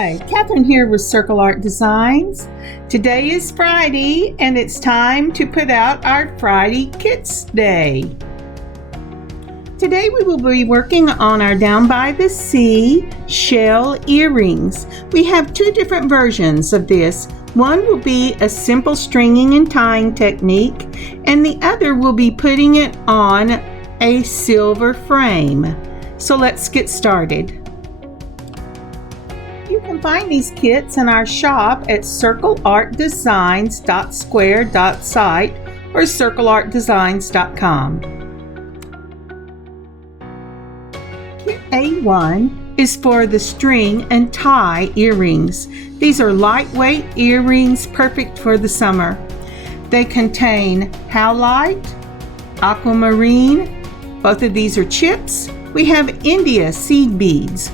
Hi, Kathryn here with Circle Art Designs. Today is Friday and it's time to put out our Friday Kits Day. Today we will be working on our Down by the Sea shell earrings. We have two different versions of this. One will be a simple stringing and tying technique, and the other will be putting it on a silver frame. So let's get started. You can find these kits in our shop at circleartdesigns.square.site or circleartdesigns.com. Kit A1 is for the string and tie earrings. These are lightweight earrings perfect for the summer. They contain howlite, aquamarine, both of these are chips. We have India seed beads.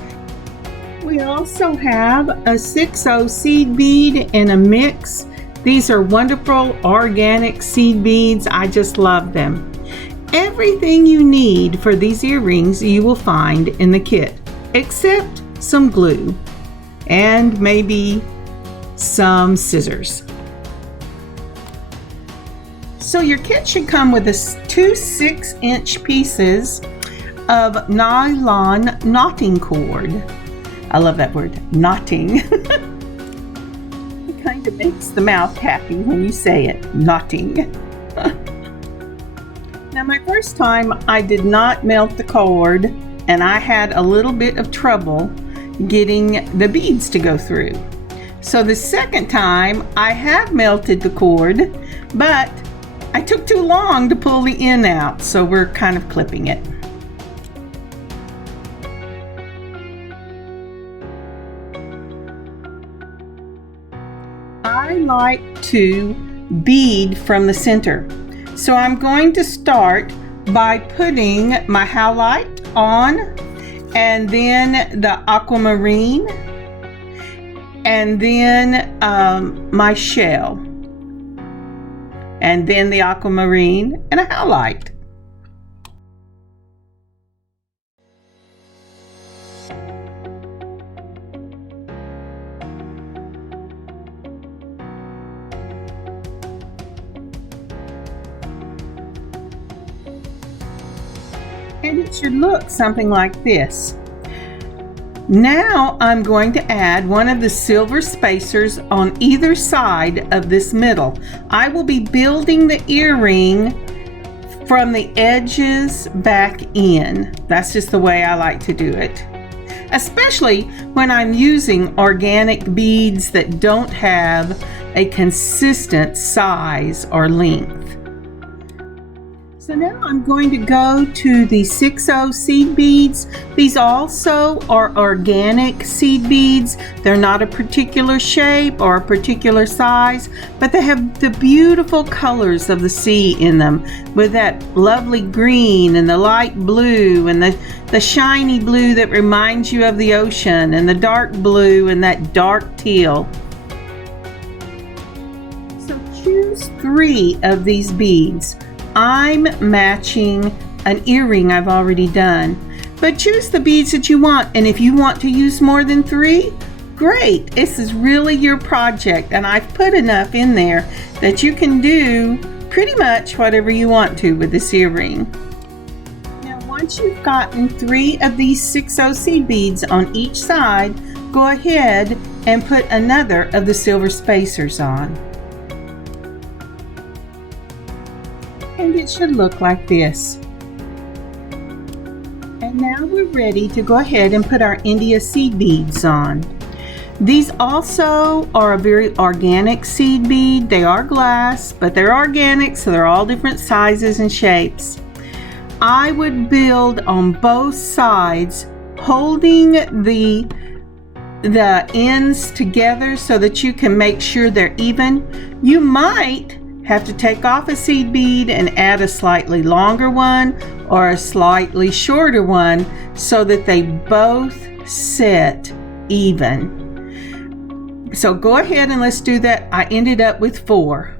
We also have a 6/0 seed bead in a mix. These are wonderful organic seed beads. I just love them. Everything you need for these earrings you will find in the kit, except some glue and maybe some scissors. So your kit should come with two 6-inch pieces of nylon knotting cord. I love that word, knotting. It kind of makes the mouth happy when you say it, knotting. Now my first time I did not melt the cord and I had a little bit of trouble getting the beads to go through. So the second time I have melted the cord, but I took too long to pull the end out, so we're kind of clipping it. I like to bead from the center. So I'm going to start by putting my howlite on, and then the aquamarine, and then my shell, and then the aquamarine and a howlite. And it should look something like this. Now I'm going to add one of the silver spacers on either side of this middle. I will be building the earring from the edges back in. That's just the way I like to do it, especially when I'm using organic beads that don't have a consistent size or length. So now I'm going to go to the 6/0 seed beads. These also are organic seed beads. They're not a particular shape or a particular size, but they have the beautiful colors of the sea in them, with that lovely green and the light blue and the shiny blue that reminds you of the ocean, and the dark blue and that dark teal. So choose 3 of these beads. I'm matching an earring I've already done, but choose the beads that you want, and if you want to use more than 3, great. This is really your project, and I've put enough in there that you can do pretty much whatever you want to with this earring. Now once you've gotten 3 of these 6/0 seed beads on each side, go ahead and put another of the silver spacers on. And it should look like this. And now we're ready to go ahead and put our India seed beads on. These also are a very organic seed bead. They are glass, but they're organic, so they're all different sizes and shapes. I would build on both sides, holding the ends together so that you can make sure they're even. You might have to take off a seed bead and add a slightly longer one or a slightly shorter one so that they both set even. So go ahead and let's do that. I ended up with 4.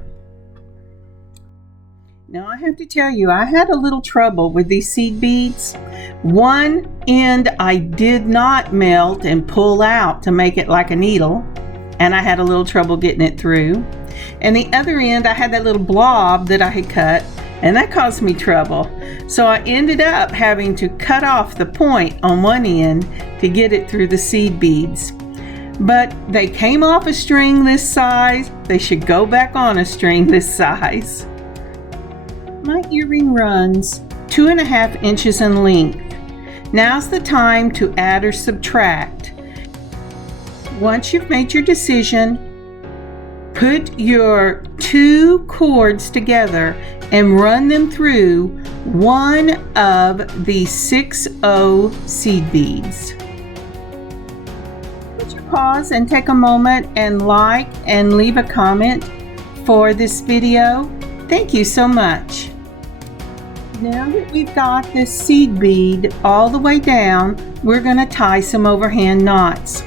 Now I have to tell you, I had a little trouble with these seed beads. One end I did not melt and pull out to make it like a needle, and I had a little trouble getting it through. And the other end I had that little blob that I had cut, and that caused me trouble. So I ended up having to cut off the point on one end to get it through the seed beads. But they came off a string this size. They should go back on a string this size. My earring runs 2.5 inches in length. Now's the time to add or subtract. Once you've made your decision, put your 2 cords together and run them through one of the 6/0 seed beads. Would you pause and take a moment and like and leave a comment for this video? Thank you so much. Now that we've got this seed bead all the way down, we're going to tie some overhand knots.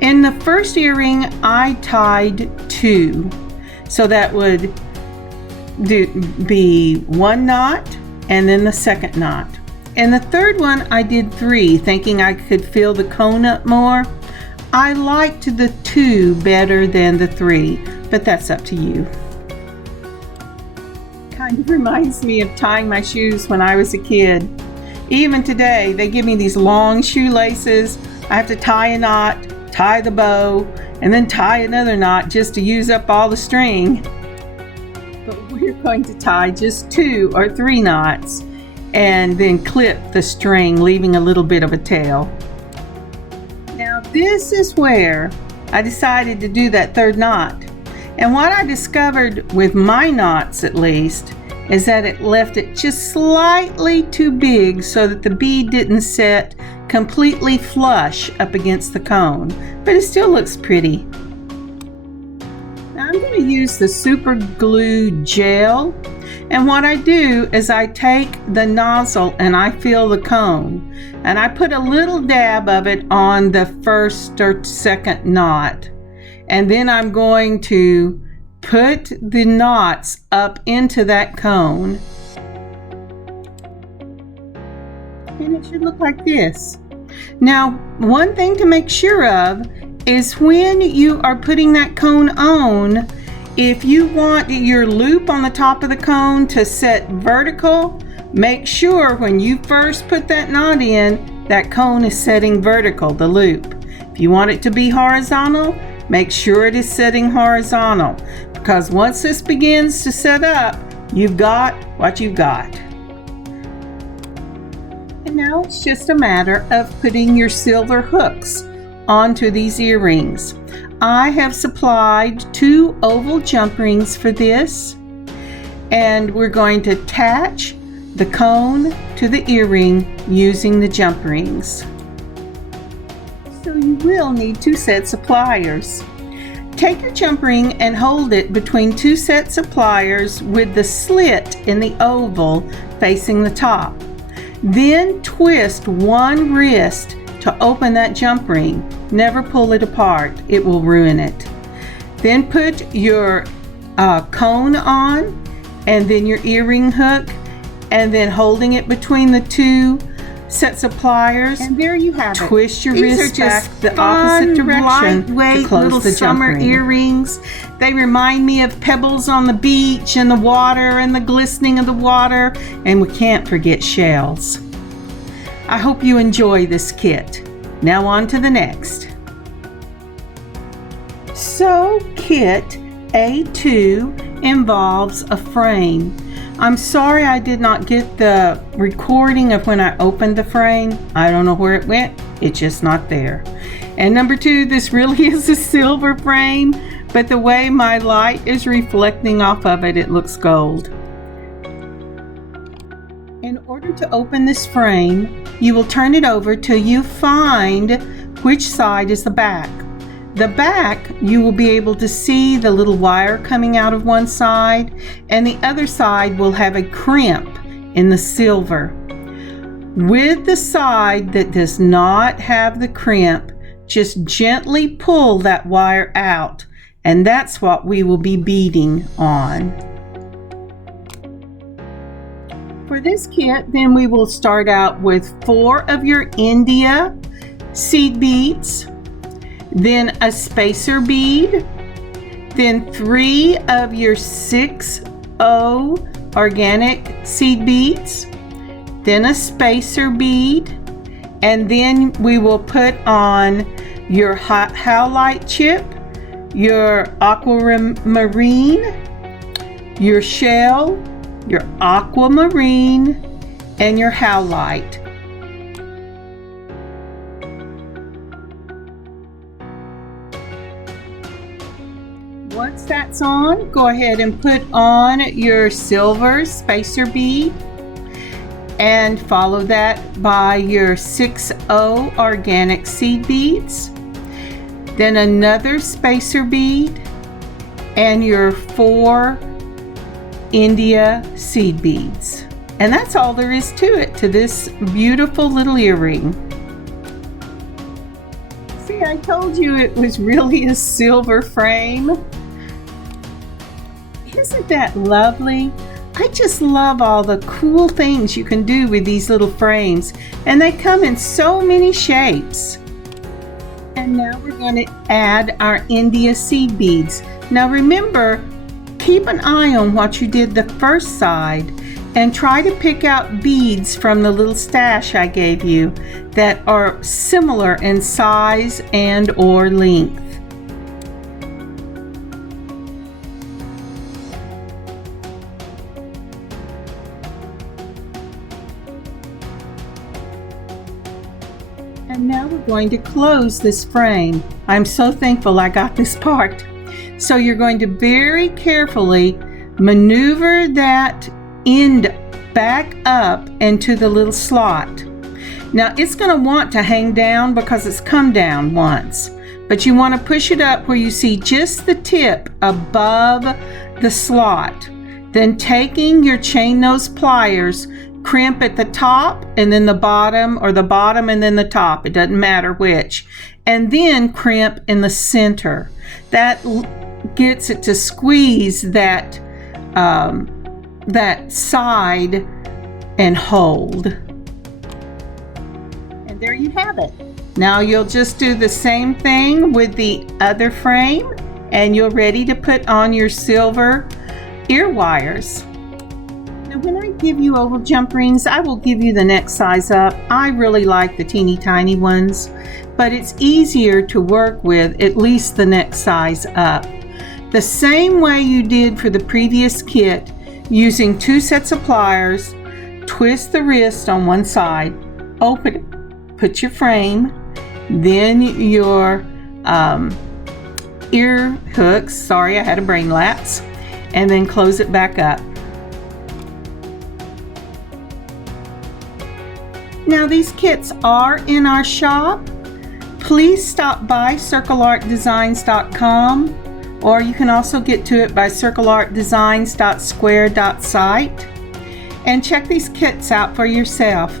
In the first earring, I tied 2. So that would be 1 knot and then the second knot. And the third one, I did 3, thinking I could fill the cone up more. I liked the 2 better than the 3, but that's up to you. Kind of reminds me of tying my shoes when I was a kid. Even today, they give me these long shoelaces. I have to tie a knot, tie the bow, and then tie another knot just to use up all the string. But we're going to tie just 2 or 3 knots and then clip the string, leaving a little bit of a tail. Now this is where I decided to do that 3rd knot. And what I discovered with my knots, at least, is that it left it just slightly too big so that the bead didn't set completely flush up against the cone, but it still looks pretty. Now I'm going to use the super glue gel, and what I do is I take the nozzle and I fill the cone, and I put a little dab of it on the 1st or 2nd knot. And then I'm going to put the knots up into that cone. And it should look like this. Now, one thing to make sure of is when you are putting that cone on, if you want your loop on the top of the cone to set vertical, make sure when you first put that knot in, that cone is setting vertical, the loop. If you want it to be horizontal, make sure it is setting horizontal, because once this begins to set up, you've got what you've got. And now it's just a matter of putting your silver hooks onto these earrings. I have supplied 2 oval jump rings for this, and we're going to attach the cone to the earring using the jump rings. So you will need 2 sets of pliers. Take your jump ring and hold it between 2 sets of pliers with the slit in the oval facing the top. Then twist one wrist to open that jump ring. Never pull it apart, it will ruin it. Then put your cone on, and then your earring hook, and then holding it between the 2 sets of pliers, and there you have it. Twist your wrist back the opposite direction to close little the jump ring. Earrings. They remind me of pebbles on the beach and the water and the glistening of the water, and we can't forget shells. I hope you enjoy this kit. Now on to the next. So kit A2 involves a frame. I'm sorry I did not get the recording of when I opened the frame. I don't know where it went. It's just not there. And number 2, this really is a silver frame, but the way my light is reflecting off of it, it looks gold. In order to open this frame, you will turn it over till you find which side is the back. The back, you will be able to see the little wire coming out of one side, and the other side will have a crimp in the silver. With the side that does not have the crimp, just gently pull that wire out, and that's what we will be beading on. For this kit, then we will start out with 4 of your India seed beads, then a spacer bead, then 3 of your 6O organic seed beads, then a spacer bead, and then we will put on your howlite chip, your aquamarine, your shell, your aquamarine, and your howlite. Once that's on, go ahead and put on your silver spacer bead and follow that by your 6O organic seed beads, then another spacer bead, and your 4 India seed beads. And that's all there is to it, to this beautiful little earring. See, I told you it was really a silver frame. Isn't that lovely? I just love all the cool things you can do with these little frames, and they come in so many shapes. And now we're going to add our India seed beads. Now remember, keep an eye on what you did the first side and try to pick out beads from the little stash I gave you that are similar in size and or length. And now we're going to close this frame. I'm so thankful I got this part. So you're going to very carefully maneuver that end back up into the little slot. Now it's going to want to hang down because it's come down once, but you want to push it up where you see just the tip above the slot. Then taking your chain nose pliers, crimp at the top and then the bottom, or the bottom and then the top, it doesn't matter which, and then crimp in the center. That gets it to squeeze that that side and hold. And there you have it. Now you'll just do the same thing with the other frame, and you're ready to put on your silver ear wires. Now when I give you oval jump rings, I will give you the next size up. I really like the teeny tiny ones, but it's easier to work with at least the next size up. The same way you did for the previous kit, using 2 sets of pliers, twist the wrist on one side, open it, put your frame, then your ear hooks, sorry I had a brain lapse, and then close it back up. Now these kits are in our shop. Please stop by circleartdesigns.com, or you can also get to it by circleartdesigns.square.site, and check these kits out for yourself.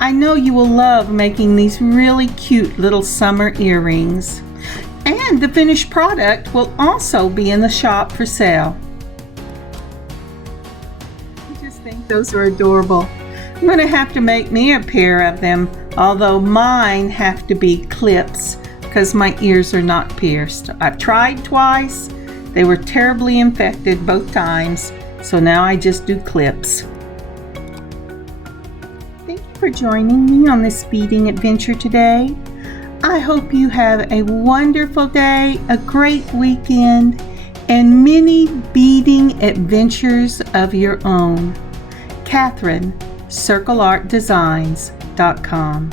I know you will love making these really cute little summer earrings. And the finished product will also be in the shop for sale. I just think those are adorable. I'm going to have to make me a pair of them, although mine have to be clips because my ears are not pierced. I've tried twice. They were terribly infected both times, so now I just do clips. Thank you for joining me on this beading adventure today. I hope you have a wonderful day, a great weekend, and many beading adventures of your own. Kathryn, circleartdesigns.com.